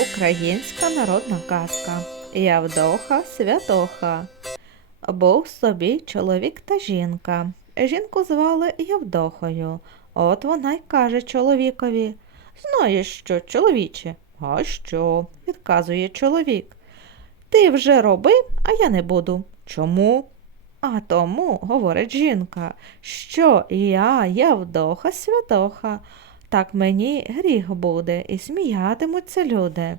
Українська народна казка Явдоха Святоха. Був собі чоловік та жінка. Жінку звали Явдохою. От вона й каже чоловікові Знаєш що, чоловіче? А що? відказує чоловік. Ти вже роби, а я не буду. Чому? А тому, говорить жінка, що я, Явдоха Святоха, так мені гріх буде, і сміятимуться люди.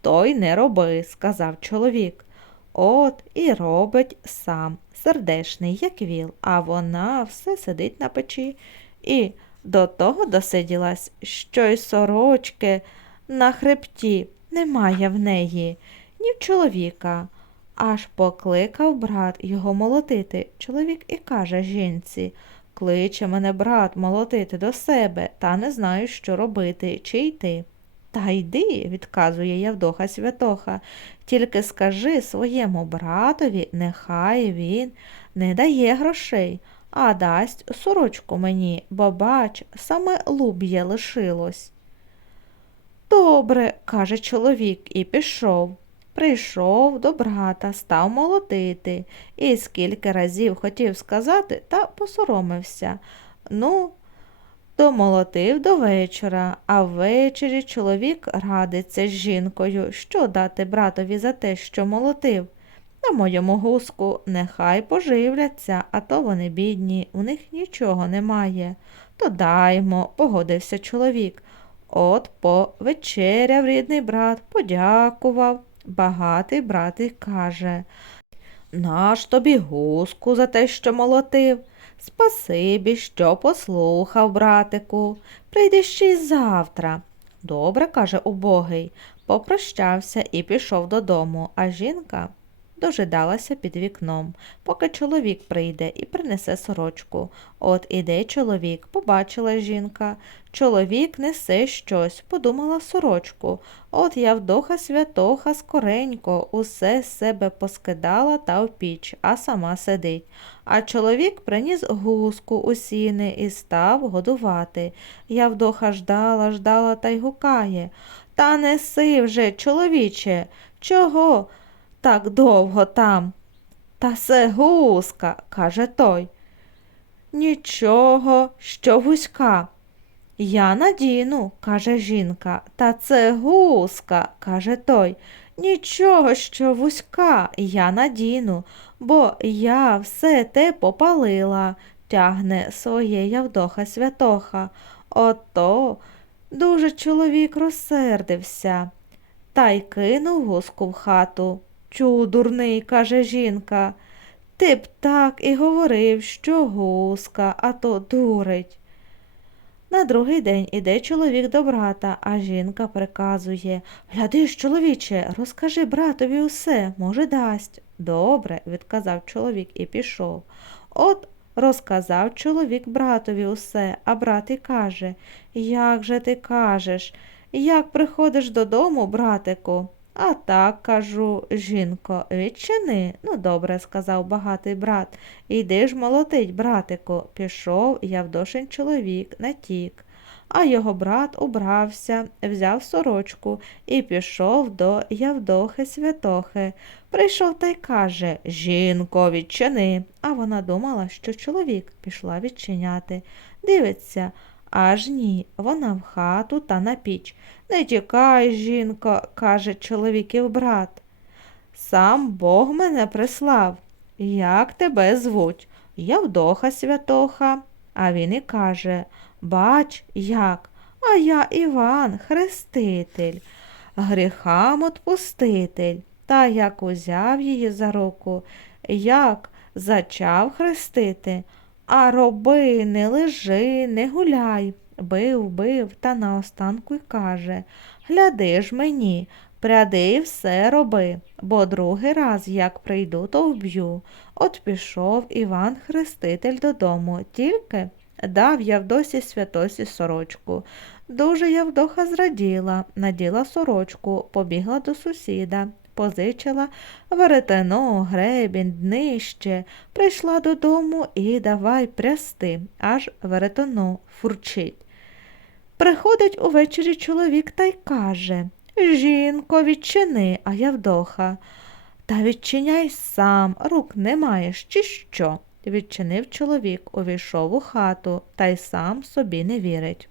Той не роби, сказав чоловік. От і робить сам, сердешний, як віл, а вона все сидить на печі. І до того досиділась, що й сорочки на хребті немає в неї, ні в чоловіка. Аж покликав брат його молотити. Чоловік і каже жінці Кличе мене брат молотити до себе, та не знаю, що робити, чи йти. Та йди, відказує Явдоха Святоха, тільки скажи своєму братові, нехай він не дає грошей, а дасть сорочку мені, бо бач, саме луб'є лишилось. Добре, каже чоловік, і пішов. Прийшов до брата, став молотити, і скільки разів хотів сказати, та посоромився. Ну, домолотив до вечора, а ввечері чоловік радиться з жінкою, що дати братові за те, що молотив. На моєму гуску нехай поживляться, а то вони бідні, у них нічого немає. То даймо, погодився чоловік. От повечеряв рідний брат, подякував. Багатий брат каже Наш тобі гуску за те, що молотив. Спасибі, що послухав, братику. Прийди ще й завтра. Добре, каже убогий, попрощався і пішов додому, а жінка дожидалася під вікном, поки чоловік прийде і принесе сорочку. От іде чоловік, побачила жінка. Чоловік несе щось, подумала сорочку. От Явдоха святоха скоренько, усе з себе поскидала та в піч, а сама сидить. А чоловік приніс гуску у сіни і став годувати. Явдоха ждала, ждала та й гукає. Та неси вже, чоловіче, чого так довго там? Та се гуска, каже той. Нічого, що вузька. Я надіну, каже жінка, та це гуска, каже той. Нічого, що вузька, я надіну, бо я все те попалила, тягне своє Явдоха святоха. Ото дуже чоловік розсердився. Та й кинув гуску в хату. Чу, дурний, каже жінка. Ти б так і говорив, що гуска, а то дурить. На другий день іде чоловік до брата, а жінка приказує Гляди ж, чоловіче, розкажи братові усе, може, дасть. Добре, відказав чоловік і пішов. От розказав чоловік братові усе, а брат і каже Як же ти кажеш, як приходиш додому, братику? А так, кажу, жінко, відчини. Ну, добре, сказав багатий брат. Іди ж молотить, братику. Пішов Явдошин чоловік, натік. А його брат убрався, взяв сорочку і пішов до Явдохи Святохи. Прийшов та й каже Жінко, відчини. А вона думала, що чоловік пішла відчиняти. Дивиться, Аж ні, вона в хату та на піч. Не тікай, жінко, каже чоловіків брат. Сам Бог мене прислав. Як тебе звуть? Явдоха святоха. А він і каже Бач, як, а я Іван, хреститель, гріхам отпуститель. Та як узяв її за руку, як зачав хрестити. А роби, не лежи, не гуляй. Бив, бив, та наостанку й каже Гляди ж мені, пряди і все роби, бо другий раз, як прийду, то вб'ю. От пішов Іван Хреститель додому, тільки дав Явдосі святосі сорочку. Дуже Явдоха зраділа, наділа сорочку, побігла до сусіда позичила веретено, гребінь, днище, прийшла додому і давай прясти, аж веретено фурчить. Приходить увечері чоловік та й каже Жінко, відчини, а Явдоха. Та відчиняй сам, рук не маєш, чи що? Відчинив чоловік, увійшов у хату, та й сам собі не вірить.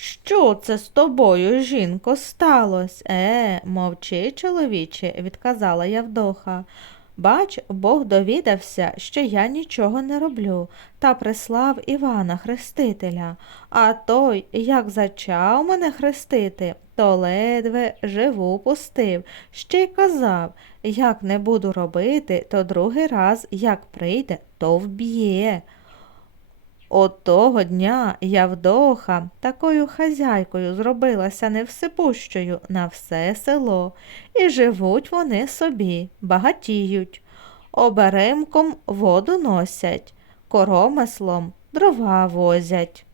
Що це з тобою, жінко, сталося? Е, мовчи, чоловіче, відказала Явдоха. Бач, Бог довідався, що я нічого не роблю, та прислав Івана Хрестителя. А той, як зачав мене хрестити, то ледве живу пустив, ще й казав, як не буду робити, то другий раз, як прийде, то вб'є. От того дня Явдоха такою хазяйкою зробилася невсипущою на все село, і живуть вони собі, багатіють, оберемком воду носять, коромислом дрова возять.